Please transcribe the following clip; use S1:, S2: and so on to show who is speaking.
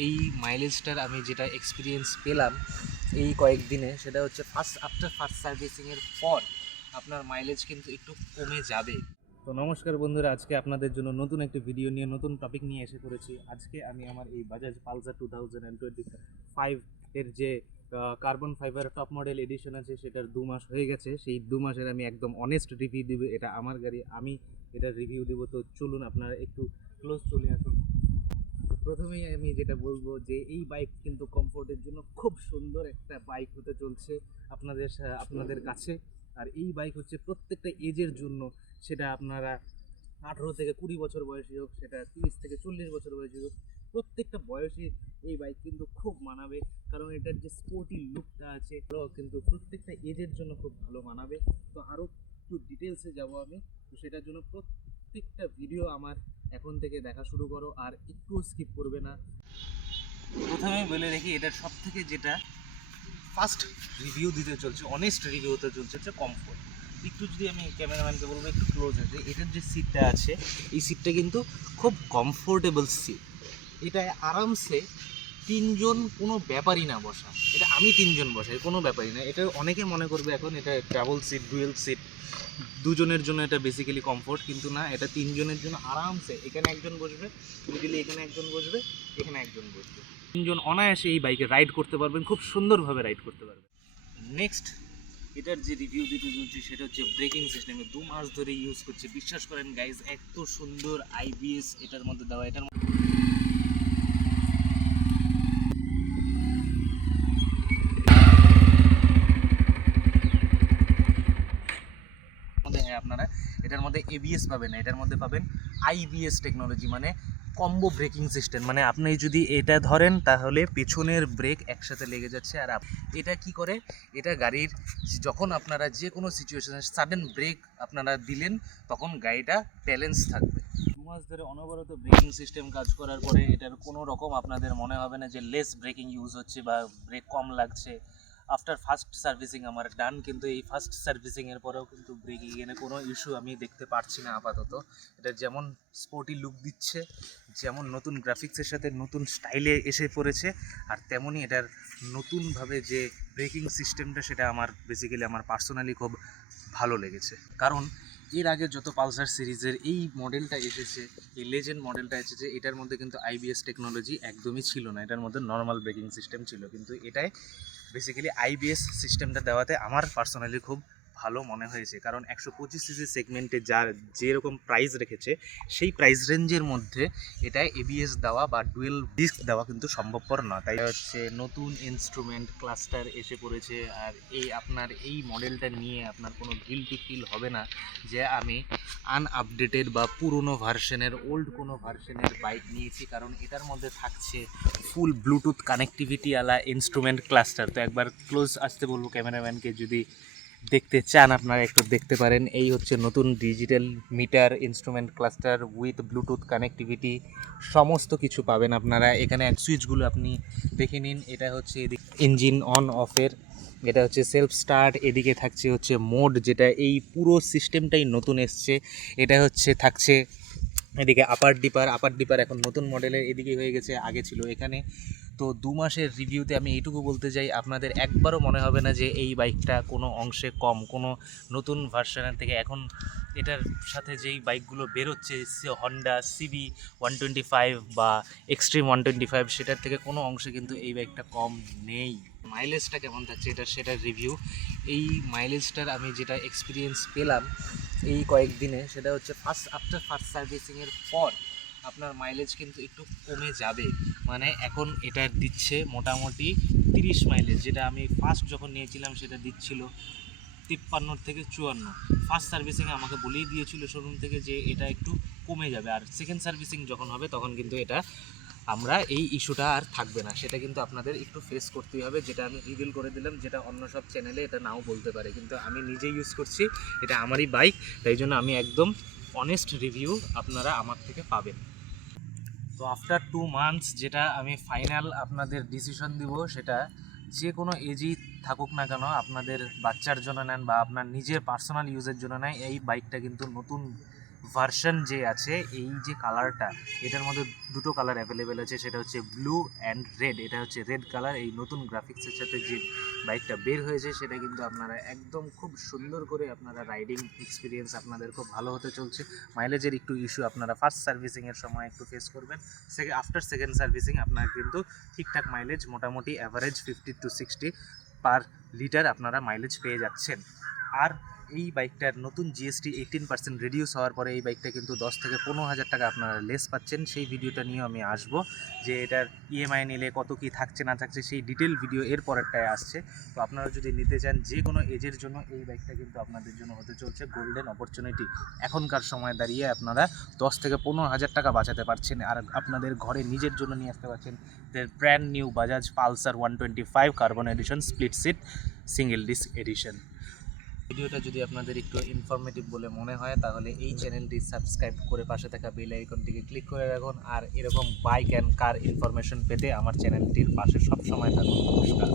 S1: এই মাইলেজটার আমি যেটা এক্সপিরিয়েন্স পেলাম এই কয়েকদিনে, সেটা হচ্ছে ফার্স্ট আফটার ফার্স্ট সার্ভিসিংয়ের পর আপনার মাইলেজ কিন্তু একটু কমে যাবে। তো নমস্কার বন্ধুরা, আজকে আপনাদের জন্য নতুন একটি ভিডিও নিয়ে, নতুন টপিক নিয়ে এসে পড়েছি। আজকে আমি আমার এই Bajaj Pulsar two thousand and twenty five এর যে carbon fibre top model edition আছে, সেটার দু মাস হয়ে গেছে। সেই দু মাসের আমি একদম অনেস্ট রিভিউ দিব, এটা আমার গাড়ি, আমি এটার রিভিউ দিব। তো চলুন আপনারা একটু ক্লোজ চলে আসুন। প্রথমেই আমি যেটা বলব যে এই বাইক কিন্তু কমফোর্টের জন্য খুব সুন্দর একটা বাইক হতে চলছে আপনাদের সা- আপনাদের কাছে। আর এই বাইক হচ্ছে প্রত্যেকটা এজের জন্য। সেটা আপনারা আঠেরো থেকে কুড়ি বছর বয়সী হোক সেটা তিরিশ থেকে চল্লিশ বছর বয়সী হোক প্রত্যেকটা বয়সে এই বাইক কিন্তু খুব মানাবে। কারণ এটার যে স্পোর্টি লুকটা আছে কিন্তু প্রত্যেকটা এজের জন্য খুব ভালো মানাবে। তো আরও একটু ডিটেলসে যাব আমি। তো সেটার জন্য প্রত্যেকটা ভিডিও আমার এখন থেকে দেখা শুরু করো আর একটু স্কিপ করবে না। প্রথমেই বলে রাখি এটা সব থেকে যেটা ফার্স্ট রিভিউ দিতে চলছে অনেস্ট রিভিউ হতে চলছে হচ্ছে কমফোর্ট একটু যদি আমি ক্যামেরাম্যানকে বলব, একটু ক্লোজ আছে এটার যে সিটটা আছে, এই সিটটা কিন্তু খুব কমফোর্টেবল সিট এটা আরামসে তিনজন কোনো ব্যাপারই না বসা। এটা আমি তিনজন বসাই, কোনো ব্যাপারই না। এটা অনেকে মনে করবে এখন এটা ট্রাভেল সিট ডুয়েল সিট দুজনের জন্য এটা বেসিক্যালি কমফোর্ট কিন্তু না, এটা তিনজনের জন্য আরামসে। এখানে একজন বসবে মিডিলে এখানে একজন বসবে, এখানে একজন বসবে। তিনজন অনায়াসে এই বাইকে রাইড করতে পারবেন, খুব সুন্দরভাবে রাইড করতে পারবেন। নেক্সট এটার যে রিভিউ দিতে চলছি, সেটা হচ্ছে ব্রেকিং সিস্টেমে দু মাস ধরে ইউজ করছে। বিশ্বাস করেন গাইজ এত সুন্দর আইবিএস এটার মধ্যে দেওয়া, এটার মধ্যে হ্যাঁ আপনারা এটার মধ্যে এবিএস পাবেন না, এটার মধ্যে পাবেন আইবিএস টেকনোলজি মানে কম্বো ব্রেকিং সিস্টেম মানে আপনি যদি এটা ধরেন, তাহলে পেছনের ব্রেক একসাথে লেগে যাচ্ছে আর এটা কি করে? এটা গাড়ির যখন আপনারা যে কোনো সিচুয়েশনে সাডেন ব্রেক আপনারা দিলেন, তখন গাড়িটা ব্যালেন্স থাকবে। মাস ধরে অনবরত ব্রেকিং সিস্টেম কাজ করার পরে এটার কোনো রকম আপনাদের মনে হবে না যে লেস ব্রেকিং ইউজ হচ্ছে বা ব্রেক কম লাগছে। আফটার ফার্স্ট সার্ভিসিং আমার ডান কিন্তু এই ফার্স্ট সার্ভিসিংয়ের পরেও কিন্তু ব্রেক ইগেনে কোনো ইস্যু আমি দেখতে পারছি না আপাতত। এটা যেমন স্পোর্টি লুক দিচ্ছে, যেমন নতুন গ্রাফিক্সের সাথে নতুন স্টাইলে এসে পড়েছে, আর তেমনই এটার নতুনভাবে যে ব্রেকিং সিস্টেমটা সেটা আমার বেসিক্যালি আমার পার্সোনালি খুব ভালো লেগেছে। কারণ এর আগে যত পালসার সিরিজের এই মডেলটা এসেছে, এই লেজেন্ড মডেলটা এসেছে এটার মধ্যে কিন্তু আইবিএস টেকনোলজি একদমই ছিল না। এটার মধ্যে নর্মাল ব্রেকিং সিস্টেম ছিল। কিন্তু এটায় বেসিক্যালি আইবিএস সিস্টেমটা দেওয়াতে আমার পার্সোনালি খুব ভালো মনে হয়েছে। কারণ একশো পঁচিশ সিসি সেগমেন্টে যার যেরকম প্রাইস রেখেছে, সেই প্রাইস রেঞ্জের মধ্যে এটা এবিএস দেওয়া বা ডুয়েল ডিস্ক দেওয়া কিন্তু সম্ভবপর না তাই হচ্ছে নতুন ইনস্ট্রুমেন্ট ক্লাস্টার এসে পড়েছে। আর এই আপনার এই মডেলটা নিয়ে আপনার কোনো গিলটি ফিল হবে না যে আমি আনআপডেটেড বা পুরনো ভার্সনের ওল্ড কোনো ভার্সনের বাইক নিয়েছি। কারণ এটার মধ্যে থাকছে ফুল ব্লুটুথ কানেক্টিভিটি আলা ইনস্ট্রুমেন্ট ক্লাস্টার তো একবার ক্লোজ আসতে বলব ক্যামেরাম্যানকে যদি দেখতে চান আপনারা, একটু দেখতে পারেন। এই হচ্ছে নতুন digital meter instrument cluster with Bluetooth connectivity সমস্ত কিছু পাবেন আপনারা। এখানে সুইচগুলো আপনি দেখে নিন। এটা হচ্ছে ইঞ্জিন অন অফের এটা হচ্ছে সেলফ স্টার্ট এদিকে থাকছে হচ্ছে মোড যেটা এই পুরো সিস্টেমটাই নতুন এসছে। এটা হচ্ছে থাকছে এদিকে আপার ডিপার আপার ডিপার এখন নতুন মডেলের এদিকে হয়ে গেছে, আগে ছিল এখানে। তো দু মাসের রিভিউতে আমি এইটুকু বলতে চাই, আপনাদের একবারও মনে হবে না যে এই বাইকটা কোনো অংশে কম, কোনো নতুন ভার্সনের থেকে। এখন এটার সাথে যেই বাইকগুলো বেরোচ্ছে Honda CB one twenty five বা এক্সট্রিম ওয়ান টোয়েন্টি ফাইভ সেটার থেকে কোনো অংশে কিন্তু এই বাইকটা কম নেই। মাইলেজটা কেমন থাকছে এটা সেটার রিভিউ। এই মাইলেজটার আমি যেটা এক্সপিরিয়েন্স পেলাম এই কয়েকদিনে, সেটা হচ্ছে ফার্স্ট আফটার ফার্স্ট সার্ভিসিংয়ের পর আপনার মাইলেজ কিন্তু একটু কমে যাবে। মানে এখন এটা দিচ্ছে মোটামুটি তিরিশ মাইলেজ যেটা আমি ফার্স্ট যখন নিয়েছিলাম সেটা দিচ্ছিল তিপ্পান্নর থেকে চুয়ান্ন। ফার্স্ট সার্ভিসিংয়ে আমাকে বলেই দিয়েছিল শোরুম থেকে যে এটা একটু কমে যাবে। আর সেকেন্ড সার্ভিসিং যখন হবে, তখন কিন্তু এটা আমরা এই ইস্যুটা আর থাকবে না। সেটা কিন্তু আপনাদের একটু ফেস করতেই হবে। যেটা আমি রিভিল করে দিলাম, যেটা অন্য সব চ্যানেলে এটা নাও বলতে পারে। কিন্তু আমি নিজে ইউজ করছি, এটা আমারই বাইক তাই জন্য আমি একদম অনেস্ট রিভিউ আপনারা আমার থেকে পাবেন। তো আফটার টু মান্থস যেটা আমি ফাইনাল আপনাদের ডিসিশন দিব সেটা, যে কোনো এজই থাকুক না কেন, আপনাদের বাচ্চার জন্য নেন বা আপনার নিজের পার্সোনাল ইউজের জন্য নেন, এই বাইকটা কিন্তু নতুন ভার্সন যে আছে, এই যে কালারটা এটার মধ্যে দুটো কালার অ্যাভেলেবেল আছে, সেটা হচ্ছে ব্লু অ্যান্ড রেড এটা হচ্ছে রেড কালার এই নতুন গ্রাফিক্সের সাথে যে বাইকটা বের হয়েছে, সেটা কিন্তু আপনারা একদম খুব সুন্দর করে আপনারা রাইডিং এক্সপিরিয়েন্স আপনাদের খুব ভালো হতে চলছে। মাইলেজের একটু ইস্যু আপনারা ফার্স্ট সার্ভিসিংয়ের সময় একটু ফেস করবেন। আফটার সেকেন্ড সার্ভিসিং আপনার কিন্তু ঠিকঠাক মাইলেজ মোটামুটি average fifty two sixty per litre আপনারা মাইলেজ পেয়ে যাচ্ছেন। আর এই বাইকটার নতুন জিএসটি এইটিন পার্সেন্ট রিডিউস হওয়ার পরে এই বাইকটা কিন্তু দশ থেকে পনেরো হাজার টাকা আপনারা লেস পাচ্ছেন। সেই ভিডিওটা নিয়ে আমি আসব যে এটার ইএমআই নিলে কত কি থাকছে, না থাকছে, সেই ডিটেল ভিডিও এর পরেরটায় আসছে। তো আপনারা যদি নিতে চান যে কোনো এজের জন্য এই বাইকটা কিন্তু আপনাদের জন্য হতে চলছে গোল্ডেন অপরচুনিটি এখনকার সময় দাঁড়িয়ে আপনারা দশ থেকে পনেরো হাজার টাকা বাঁচাতে পারছেন আর আপনাদের ঘরে নিজের জন্য নিয়ে আসতে পারছেন brand new Bajaj Pulsar one twenty five carbon edition split seat single disc edition ভিডিওটা যদি আপনাদের একটু ইনফরমেটিভ বলে মনে হয়, তাহলে এই চ্যানেলটি সাবস্ক্রাইব করে পাশে থাকা বেল আইকনটিকে ক্লিক করে রাখুন। আর এরকম বাইক অ্যান্ড কার ইনফরমেশন পেতে আমার চ্যানেলটির পাশে সবসময় থাকুন। নমস্কার।